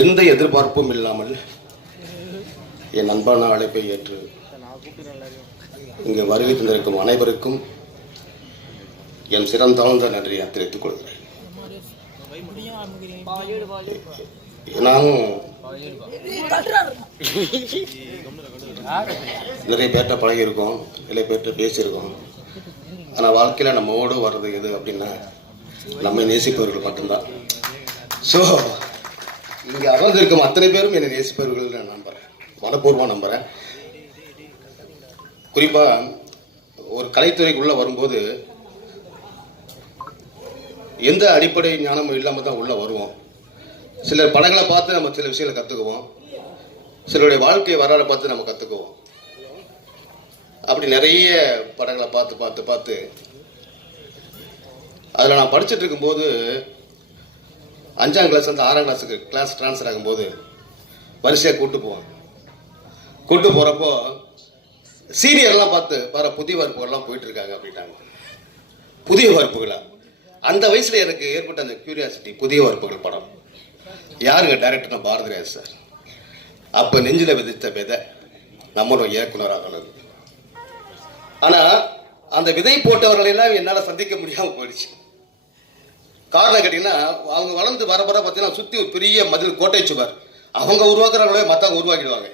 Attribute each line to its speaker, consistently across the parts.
Speaker 1: எந்த எதிர்பார்ப்பும் இல்லாமல் என் அன்பான அழைப்பை ஏற்று இங்கு வருகை தந்திருக்கும் அனைவருக்கும் என் சிறந்தாழ்ந்த நன்றியை தெரிவித்துக் கொள்கிறேன். நானும் நிறைய பேர்கிட்ட பழகியிருக்கோம் நிறைய பேர்கிட்ட பேசியிருக்கோம். ஆனால் வாழ்க்கையில் நம்மோடு வர்றது எது அப்படின்னா நம்மை நேசிப்பவர்கள் மட்டும்தான். ஸோ இங்கே அமர்ந்திருக்கும் அத்தனை பேரும் என்னை நேசிப்பவர்கள் நான் நம்புகிறேன் மனப்பூர்வம் நம்புகிறேன் குறிப்பாக ஒரு கலைத்துறைக்குள்ளே வரும்போது எந்த அடிப்படை ஞானமும் இல்லாமல் தான் உள்ளே வருவோம். சிலர் படங்களை பார்த்து நம்ம சில விஷயங்களை கற்றுக்குவோம் சிலருடைய வாழ்க்கை வரலாறை பார்த்து நம்ம கற்றுக்குவோம் அப்படி நிறைய படங்களை பார்த்து பார்த்து பார்த்து அதில் நான் படிச்சுட்டு இருக்கும்போது அஞ்சாம் கிளாஸ் ஆறாம் கிளாஸுக்கு கிளாஸ் ட்ரான்ஸ்ஃபர் ஆகும்போது வரிசையாக கூட்டு போவான் கூட்டு போகிறப்போ சீனியர்லாம் பார்த்து வர புதிய வகுப்புகள்லாம் போயிட்டு இருக்காங்க அப்படின்ட்டாங்க. புதிய வகுப்புகளா? அந்த வயசில் எனக்கு ஏற்பட்ட அந்த கியூரியாசிட்டி புதிய வகுப்புகள் படம். யாருங்க டைரக்டர்னா பாரதிராஜ் சார். அப்போ நெஞ்சில் விதித்த விதை நம்மளும் இயக்குனராகணும் ஆனால் அந்த விதை போட்டவர்களெல்லாம் என்னால் சந்திக்க முடியாமல் போயிடுச்சு. காரணம் கேட்டிங்கன்னா அவங்க வளர்ந்து வர வர பார்த்தீங்கன்னா சுற்றி ஒரு பெரிய மதில் கோட்டை சுவர் அவங்க உருவாக்குறாங்களே மற்றவங்க உருவாக்கிடுவாங்க.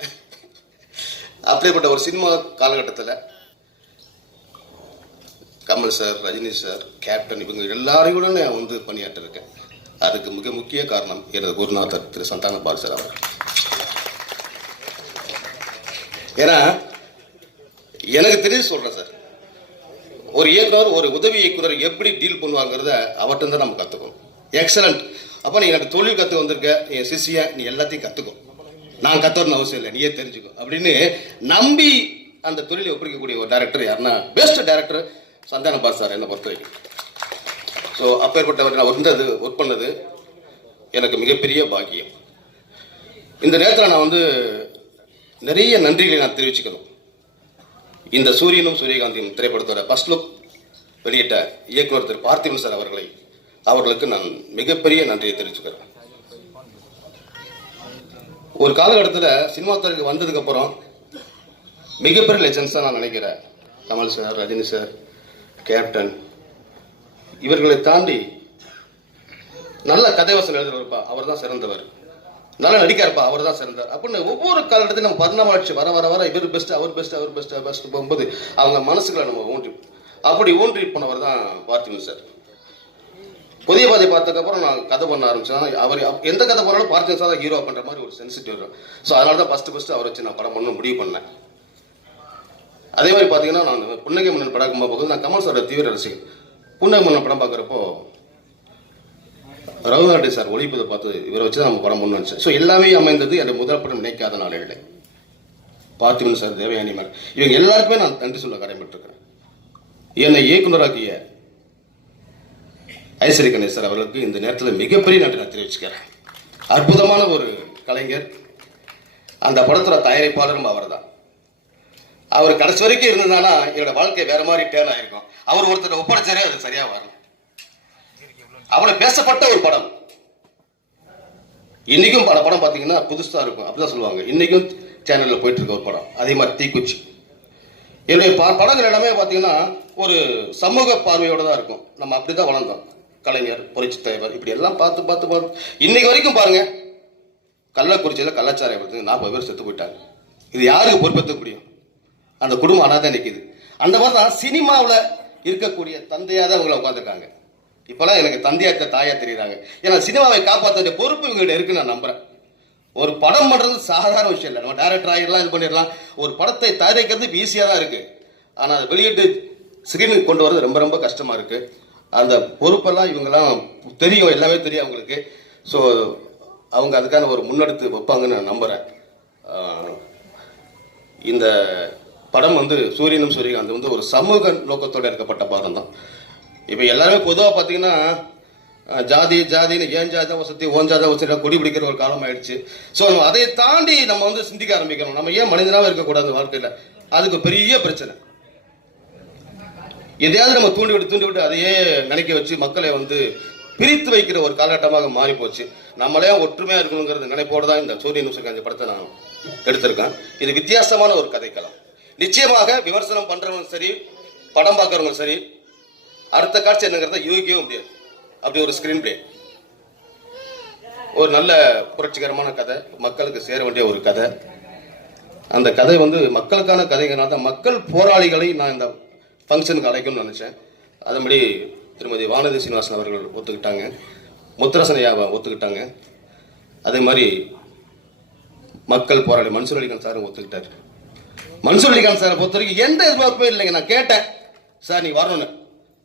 Speaker 1: அப்படிப்பட்ட ஒரு சினிமா காலகட்டத்தில் Kamal sir Rajini sir captain இவங்க எல்லாரையும் கூட நான் வந்து பணியாற்றிருக்கேன். அதுக்கு மிக முக்கிய காரணம் எனது குருநாதர் திரு சந்தான பால் சார் அவர் ஏன்னா எனக்கு தெரிஞ்சு சொல்கிறேன் சார். ஒரு இயக்குனர் ஒரு உதவி இயக்குனர் எப்படி டீல் பண்ணுவாங்கிறத அவர்கிட்ட தான் நம்ம கற்றுக்கணும் எக்ஸலண்ட் அப்போ நீ எனக்கு தொழில் கற்று வந்திருக்க என் சிஷிய நீ எல்லாத்தையும் கற்றுக்கோ நான் கற்றுக்கணும் அவசியம் இல்லை நீயே தெரிஞ்சுக்கோ. அப்படின்னு நம்பி அந்த தொழிலை ஒப்படைக்கக்கூடிய ஒரு டேரக்டர் யாருன்னா பெஸ்ட் டேரக்டர் சந்தான பாஸ் சார் என்னை பொறுத்த வரைக்கும். ஸோ அப்பேற்பட்டவர் நான் வந்தது ஒர்க் பண்ணது எனக்கு மிகப்பெரிய பாக்கியம். இந்த நேரத்தில் நான் வந்து நிறைய நன்றிகளை நான் தெரிவிச்சுக்கணும். இந்த சூரியனும் சூரியகாந்தியும் திரைப்படத்தோட ஃபர்ஸ்ட் லுக் வெளியிட்ட இயக்குனர் திரு பார்த்திபன் சார் அவர்களை அவர்களுக்கு நான் மிகப்பெரிய நன்றியை தெரிவிச்சுக்கிறேன். ஒரு காலகட்டத்தில் சினிமா துறைக்கு வந்ததுக்கு அப்புறம் மிகப்பெரிய லெஜன்ஸாக நான் நினைக்கிறேன் Kamal sir Rajini sir captain இவர்களை தாண்டி நல்ல கதை வசனம் எழுதுறவர்ப்பா அவர் தான் சிறந்தவர். நல்லா நடிக்காருப்பா அவர் தான் சிறந்தார். அப்படின்னு ஒவ்வொரு காலகட்டத்தையும் நம்ம பரிணாமாட்சி வர வர வர இவர் பெஸ்ட் அவர் பெஸ்ட் அவர் பெஸ்ட் பெஸ்ட் போகும்போது அவங்க மனசுக்குள்ள நம்ம ஊன்றி அப்படி ஊன்றி போனவர் தான் பார்த்திபன் சார். புதிய பாதை பார்த்ததுக்கப்புறம் நான் கதை பண்ண ஆரம்பிச்சேன். அவர் எந்த கதை போனாலும் பார்த்திபன் சார் தான் ஹீரோ பண்ணுற மாதிரி ஒரு சென்சிட்டிவ் இருக்கும் ஸோ அதனால தான் ஃபஸ்ட்டு ஃபஸ்ட்டு அவரை வச்சு நான் படம் பண்ண முடிவு பண்ணேன். அதே மாதிரி பார்த்தீங்கன்னா நான் புன்னகை மன்னன் படம் பார்க்கும்போது நான் கமல் சாரோட தீவிர ரசிகன். புன்னகை மன்னன் படம் பார்க்குறப்போ ரகுநாட்டி சார் ஒழிப்பதை பார்த்து இவரை வச்சு தான் நம்ம படம் முன் வச்சேன் ஸோ எல்லாமே அமைந்தது அந்த முதல் படம் நினைக்காத நாள் இல்லை. பார்த்திபன் சார் தேவயானி மேம் இவங்க எல்லாருக்குமே நான் நன்றி சொல்ல கடமைப்பட்டிருக்கிறேன் என்னை இயக்குநராக்கிய ஐஸ்வரி கணேசர் அவர்களுக்கு இந்த நேரத்தில் மிகப்பெரிய நன்றி நான் தெரிவிச்சுக்கிறேன். அற்புதமான ஒரு கலைஞர். அந்த படத்தில் தயாரிப்பாளரும் அவர் தான் அவர் கடைசி வரைக்கும் இருந்ததுனால என்னோட வாழ்க்கை வேற மாதிரி டேர்ன் ஆயிருக்கும். அவர் ஒருத்தர் ஒப்படைச்சாரே அது சரியா வரணும் அவ்வளவு பேசப்பட்ட ஒரு படம். இன்னைக்கும் பல படம் பார்த்தீங்கன்னா புதுசாக இருக்கும். அப்படிதான் சொல்லுவாங்க. இன்னைக்கும் சேனலில் போயிட்டு இருக்க ஒரு படம். அதே மாதிரி தீக்குச்சி. என்னுடைய பா படங்கள் எல்லாமே பார்த்தீங்கன்னா ஒரு சமூக பார்வையோட தான் இருக்கும். நம்ம அப்படி தான் வளர்ந்தோம். கலைஞர் புரட்சி தலைவர் இப்படி எல்லாம் பார்த்து பார்த்து பார்த்து. இன்னைக்கு வரைக்கும் பாருங்க. கள்ளக்குறிச்சியில் கள்ளச்சாரை பார்த்து நாற்பது பேர் செத்து போயிட்டாங்க. இது யாருக்கு பொறுப்பேற்க முடியும் அந்த குடும்பம் அனாதான் நிற்கிது அந்த மாதிரி தான் சினிமாவில் இருக்கக்கூடிய தந்தையாக தான் அவங்கள உட்காந்துருக்காங்க இப்போலாம் எனக்கு தந்தையாத்த தாயா தெரியுறாங்க. ஏன்னா சினிமாவை காப்பாற்ற பொறுப்பு இவங்ககிட்ட இருக்குன்னு நான் நம்புறேன். ஒரு படம் பண்ணுறது சாதாரண விஷயம் இல்லை. நம்ம டேரக்டர் ஆகிடலாம் இது பண்ணிடலாம். ஒரு படத்தை தயாரிக்கிறது இப்போ ஈஸியாக தான் இருக்குது ஆனால் அதை வெளியிட்டு ஸ்க்ரீனுக்கு கொண்டு வரது ரொம்ப ரொம்ப கஷ்டமாக இருக்குது அந்த பொறுப்பெல்லாம் இவங்கெல்லாம் தெரியும். எல்லாமே தெரியும் அவங்களுக்கு. ஸோ அவங்க அதுக்கான ஒரு முன்னெடுத்து வைப்பாங்கன்னு நான் நம்புகிறேன் இந்த படம் வந்து சூரியனும் சூரியகாந்த் வந்து ஒரு சமூக நோக்கத்தோடு எடுக்கப்பட்ட படம் தான். இப்போ எல்லாருமே பொதுவாக பார்த்தீங்கன்னா ஜாதி ஜாதின்னு ஏன் ஜாதி தான் வசதி ஓன் ஜாதி வசதி கொடி பிடிக்கிற ஒரு காலம் ஆயிடுச்சு. ஸோ அதை தாண்டி நம்ம வந்து சிந்திக்க ஆரம்பிக்கணும். நம்ம ஏன் மனிதனாக இருக்கக்கூடாது வாழ்க்கையில்? அதுக்கு பெரிய பிரச்சனை. எதையாவது நம்ம தூண்டி விட்டு தூண்டி விட்டு அதையே நினைக்க வச்சு மக்களை வந்து பிரித்து வைக்கிற ஒரு காலகட்டமாக மாறி போச்சு நம்மளே ஒற்றுமையாக இருக்கணுங்கிறது நினைப்போடு தான் இந்த சூரிய நிமிஷம் படத்தை நான் எடுத்திருக்கேன். இது வித்தியாசமான ஒரு கதைக்களம். நிச்சயமாக விமர்சனம் பண்ணுறவங்களும் சரி படம் பார்க்குறவங்களும் சரி அடுத்த காட்சி என்னங்கிறத யூகிக்கவும் முடியாது. அப்படி ஒரு ஸ்கிரீன் பிளே ஒரு நல்ல புரட்சிகரமான கதை மக்களுக்கு சேர வேண்டிய ஒரு கதை. அந்த கதை வந்து மக்களுக்கான கதைங்கிறனால தான் மக்கள் போராளிகளை நான் இந்த ஃபங்க்ஷனுக்கு அழைக்கணும்னு நினச்சேன். அதன்படி திருமதி வானதி சீனிவாசன் அவர்கள் ஒத்துக்கிட்டாங்க. முத்தரசன் ஒத்துக்கிட்டாங்க. அதே மாதிரி மக்கள் போராளி மன்சூர் அலிகான் சாரும் ஒத்துக்கிட்டார். மன்சூர் அலிகான் சாரை பொறுத்த வரைக்கும் எந்த எதிர்பார்ப்பும் இல்லைங்க. நான் கேட்டேன். சார் நீ வரணும்னு.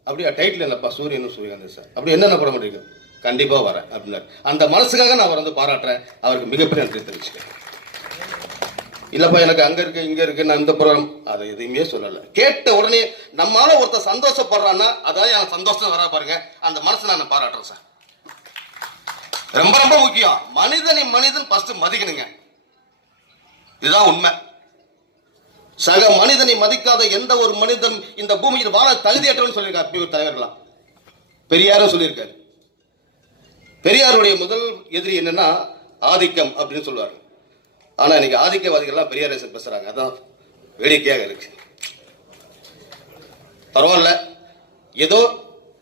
Speaker 1: அப்படியா டைட்டில் என்னப்பா சூரியனும் சூரியகாந்த் சார். அப்படி என்னென்ன படம் பண்ணிருக்கு? கண்டிப்பாக வரேன் அப்படின்னாரு. அந்த மனசுக்காக நான் அவர் வந்து பாராட்டுறேன். அவருக்கு மிகப்பெரிய நன்றி தெரிவிச்சுக்கிறேன். இல்லைப்பா எனக்கு அங்கே இருக்கு இங்கே இருக்கு நான் இந்த புறம் அதை எதையுமே சொல்லலை. கேட்ட உடனே நம்மளால ஒருத்தர் சந்தோஷப்படுறான்னா அதான் எனக்கு சந்தோஷம் வரா பாருங்க. அந்த மனசை நான் பாராட்டுறேன் சார். ரொம்ப ரொம்ப முக்கியம். மனிதனை மனிதன் ஃபர்ஸ்ட் மதிக்கணுங்க. இதுதான் உண்மை. சக மனிதனை மதிக்காத எந்த ஒரு மனிதன் இந்த பூமியில் வாழ தகுதியற்றவன் சொல்லியிருக்கார். தலைவர்களா? பெரியாரும் சொல்லியிருக்காரு. பெரியாருடைய முதல் எதிரி என்னன்னா ஆதிக்கம் அப்படின்னு சொல்லுவாரு ஆனா இன்னைக்கு ஆதிக்கவாதிகள்லாம் பெரியாரை பேசுறாங்க. அதான் வேடிக்கையாக இருக்கு. பரவாயில்ல. ஏதோ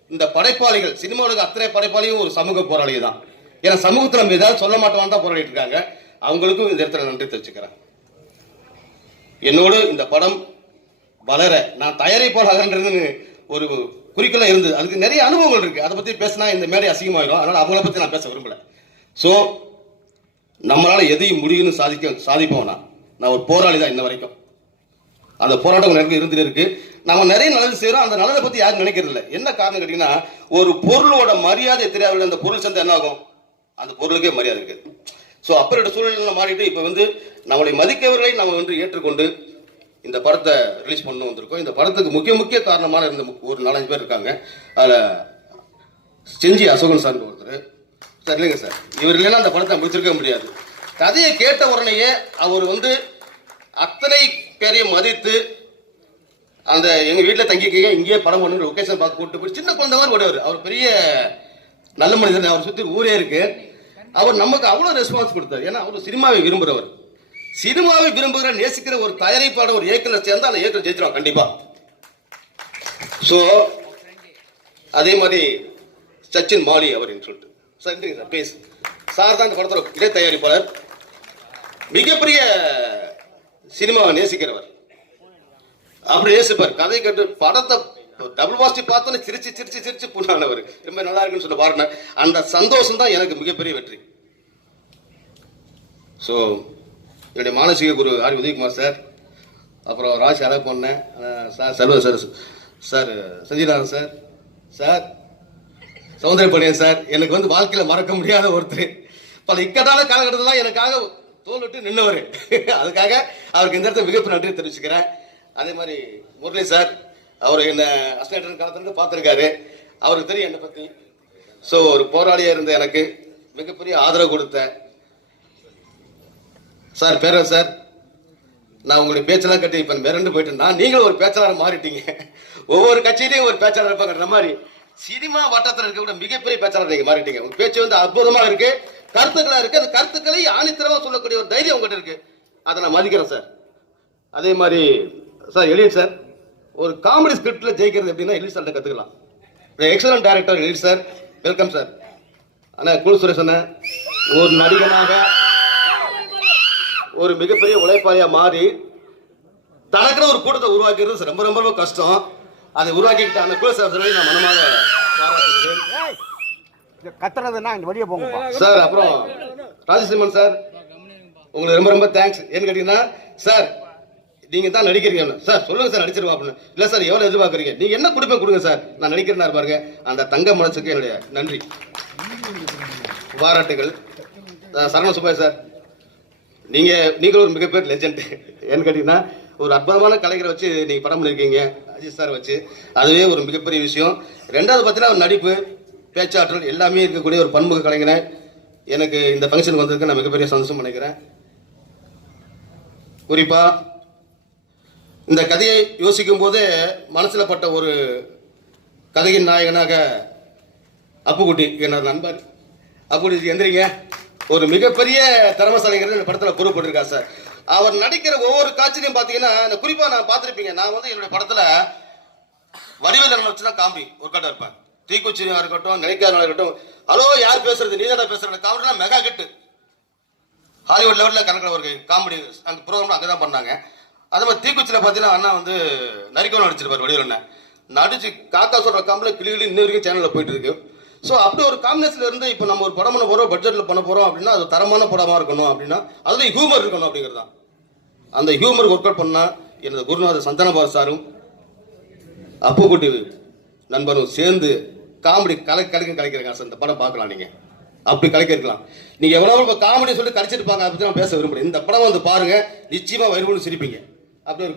Speaker 1: இந்த படைப்பாளிகள் சினிமாவுக்கு அத்தனை படைப்பாளியும் ஒரு சமூக போராளி தான் ஏன்னா சமூகத்தில் நம்ம ஏதாவது சொல்ல மாட்டோம் தான் போராடிட்டு இருக்காங்க. அவங்களுக்கும் இந்த இடத்துல நன்றி தெரிவிச்சுக்கிறேன். என்னோடு இந்த படம் வளர நான் தயாரிப்பாளர்ன்றதுன்னு ஒரு குறிக்கோளா இருந்தது. அதுக்கு நிறைய அனுபவங்கள் இருக்கு. அதை பத்தி பேசினா இந்த மேடை அசிங்கமாயிடும் அதனால அவங்கள பத்தி நான் பேச விரும்பல. ஸோ நம்மளால எதையும் முடியும்னு சாதிக்க சாதிப்போம் நான் நான் ஒரு போராளி தான் இன்ன வரைக்கும். அந்த போராட்டம் எனக்கு இருந்துட்டு இருக்கு. நம்ம நிறைய நல்லது செய்யறோம் அந்த நல்லதை பத்தி யாரும் நினைக்கிறது இல்லை என்ன காரணம் கேட்டீங்கன்னா ஒரு பொருளோட மரியாதை தெரியாத அந்த பொருள் சேர்ந்து என்ன ஆகும்? அந்த பொருளுக்கே மரியாதை இருக்குது ஸோ அப்பரோட சூழ்நிலை மாறிட்டு இப்போ வந்து நம்மளை மதிக்கவர்களை நம்ம வந்து ஏற்றுக்கொண்டு இந்த படத்தை ரிலீஸ் பண்ண வந்திருக்கோம். இந்த படத்துக்கு முக்கிய முக்கிய காரணமான இருந்த மு- ஒரு நாலஞ்சு பேர் இருக்காங்க. அதில் செஞ்சி அசோகன் சார் ஒருத்தர். சார் இல்லைங்க சார். இவர் இல்லைன்னா அந்த படத்தை முடிச்சிருக்க முடியாது. கதையை கேட்ட உடனேயே அவர் வந்து அத்தனை பேரையும் மதித்து அந்த எங்கள் வீட்டில் தங்கிக்கங்க இங்கேயே படம் பண்ணுற லொக்கேஷன் பார்க்க கூட்டு போய் சின்ன குழந்தை மாதிரி ஓடுவார் அவர் பெரிய நல்ல மனிதன் அவர் சுற்றி ஊரே இருக்கு. அவர் நமக்கு அவ்வளோ ரெஸ்பான்ஸ் கொடுத்தார். ஏன்னா அவர் சினிமாவை விரும்புகிறவர் சினிமாவை விரும்புகிற நேசிக்கிற ஒரு தயாரிப்பாளர் ஒரு இயக்குனர் சேர்ந்து அந்த இயக்குனர் ஜெயிச்சிருவாங்க கண்டிப்பா. ஸோ அதே மாதிரி சச்சின் மாலி அவர்னு சொல்லிட்டு. சார் சார் ப்ளீஸ் சார் தான் இந்த படத்தோட இடை தயாரிப்பாளர். மிகப்பெரிய சினிமாவை நேசிக்கிறவர். அப்படி நேசிப்பார் கதை கேட்டு படத்தை டபுள் பாசிட்டிவ் பார்த்தோன்னே சிரிச்சு சிரிச்சு சிரிச்சு புண்ணானவர் ரொம்ப நல்லா இருக்குன்னு சொல்ல பாருங்க. அந்த சந்தோஷம் தான் எனக்கு மிகப்பெரிய வெற்றி. ஸோ என்னுடைய மானசீக குரு ஆர் உதயகுமார் சார் அப்புறம் ராஜ் அழகு பொண்ணேன் sir Selva sir sir Senjinathan sir sir Soundarapandian sir எனக்கு வந்து வாழ்க்கையில் மறக்க முடியாத ஒருத்தர். பல இக்கட்டான காலகட்டத்தில் எனக்காக தோல் விட்டு நின்றவர் அதுக்காக அவருக்கு இந்த இடத்துல மிகப்பெரிய நன்றி தெரிவிச்சுக்கிறேன். அதே மாதிரி முரளி சார் அவர் என்ன அஸ்டேட்டன் காலத்துலேருந்து பார்த்துருக்காரு. அவருக்கு தெரியும் என்னை பற்றி ஸோ ஒரு போராளியாக இருந்த எனக்கு மிகப்பெரிய ஆதரவு கொடுத்த சார் பேர சார்? நான் உங்களுடைய பேச்செல்லாம் கட்டி இப்போ மிரண்டு போயிட்டு நான் நீங்களும் ஒரு பேச்சாளர் மாறிட்டீங்க. ஒவ்வொரு கட்சியிலையும் ஒரு பேச்சாளர் இருப்பாங்கன்ற மாதிரி சினிமா வட்டத்தில் இருக்கக்கூடிய மிகப்பெரிய பேச்சாளர் நீங்க மாறிட்டீங்க. உங்க பேச்சு வந்து அற்புதமாக இருக்கு. கருத்துக்களா இருக்கு. அந்த கருத்துக்களை ஆணித்தரமா சொல்லக்கூடிய ஒரு தைரியம் உங்ககிட்ட இருக்கு. அதை நான் மதிக்கிறேன் சார். அதே மாதிரி சார் எழில் சார். ஒரு காமெடி ஸ்கிரிப்ட்ல ஜெயிக்கிறது எப்படின்னா எழில் சார்ட்ட கத்துக்கலாம். Excellent director Ezhil sir. Welcome sir அண்ணா குழு சுரேஷ் அண்ணா. ஒரு நடிகனாக ஒரு மிகப்பெரிய உழைப்பாளியா மாறி தனக்குன்னு ஒரு கூட்டத்தை உருவாக்குறது ரொம்ப ரொம்ப ரொம்ப கஷ்டம். அதை உருவாக்கிக்கிட்ட அந்த குலசாசனை நான் மனமாக கத்துறதுன்னா வெளியே போங்கப்பா. சார் அப்புறம் ராஜசிம்மன் சார் உங்களுக்கு ரொம்ப ரொம்ப தேங்க்ஸ் ஏன்னு கேட்டீங்கன்னா சார் நீங்க தான் நடிக்கிறீங்க. சார் சொல்லுங்க சார் நடிச்சிருவா அப்படின்னு. இல்ல சார் எவ்வளவு எதிர்பார்க்குறீங்க? நீங்க என்ன கொடுப்பேன் கொடுங்க சார் நான் நடிக்கிறேன் பாருங்க அந்த தங்க மனசுக்கு என்னுடைய நன்றி. பாராட்டுகள். சரண சரவண சார் நீங்க நீங்களும் ஒரு மிகப்பெரிய லெஜெண்ட் ஏன்னு கேட்டீங்கன்னா ஒரு அற்புதமான கலைஞரை வச்சு நீங்க படம் பண்ணிருக்கீங்க. அஜித் சார் வச்சு. அதுவே ஒரு மிகப்பெரிய விஷயம். ரெண்டாவது பார்த்தீங்கன்னா ஒரு நடிப்பு பேச்சாற்றல் எல்லாமே இருக்கக்கூடிய ஒரு பன்முக கலைஞரை எனக்கு இந்த ஃபங்க்ஷனுக்கு வந்ததுக்கு நான் மிகப்பெரிய சந்தோஷம் நினைக்கிறேன் குறிப்பாக இந்த கதையை யோசிக்கும் போதே மனசில் பட்ட ஒரு கதையின் நாயகனாக அப்புக்குட்டி என்னோட நண்பர். அப்புக்குட்டி எந்திரிங்க. ஒரு மிகப்பெரிய திறமசாலிங்கிறது இந்த படத்தில் பொறுப்பட்டிருக்கா சார். அவர் நடிக்கிற ஒவ்வொரு காட்சியிலையும் பார்த்தீங்கன்னா இந்த குறிப்பாக நான் பார்த்துருப்பீங்க. நான் வந்து என்னுடைய படத்தில் வடிவில் என்ன வச்சுதான் காமெடி ஒரு கட்டம் இருப்பேன். தீக்குச்சியாக இருக்கட்டும் நினைக்காதவனா இருக்கட்டும். ஹலோ யார் பேசுறது? நீ தானே பேசுற. மெகா கிட்டு ஹாலிவுட் லெவலில் கணக்கில் ஒரு காமெடி அந்த ப்ரோக்ராம் அங்கே தான் பண்ணாங்க. அதே மாதிரி தீக்குச்சியில் பார்த்தீங்கன்னா அண்ணா வந்து நரிக்கோன் நடிச்சிருப்பார் வடிவில் அண்ணன் நடிச்சு காக்கா சொல்கிற காமெடியில் கிளி கிளி இன்ன வரைக்கும் சேனலில் போயிட்டு இருக்கு. ஸோ அப்படி ஒரு காம்பினேஷன்ல இருந்து இப்போ நம்ம ஒரு படம் பண்ண போகிறோம் பட்ஜெட்டில் பண்ண போகிறோம் அப்படின்னா அது தரமான படமாக இருக்கணும் அப்படின்னா அதுலேயும் ஹியூமர் இருக்கணும் அப்படிங்கிறது தான் அந்த ஹியூமர் ஒர்க் அவுட் பண்ணால் எனது குருநாதர் சந்தனபார் சாரும் அப்புக்குட்டி நண்பரும் சேர்ந்து காமெடி கலை கலைக்க கலைக்கிறாங்க சார் இந்த படம் பார்க்கலாம் நீங்கள் அப்படி கலைக்க இருக்கலாம். நீங்கள் எவ்வளோ இப்போ காமெடி சொல்லி கழிச்சிருப்பாங்க அப்படின்னு நான் பேச விரும்புகிறேன் இந்த படம் வந்து பாருங்கள் நிச்சயமாக வயிறு சிரிப்பீங்க. அப்படி ஒரு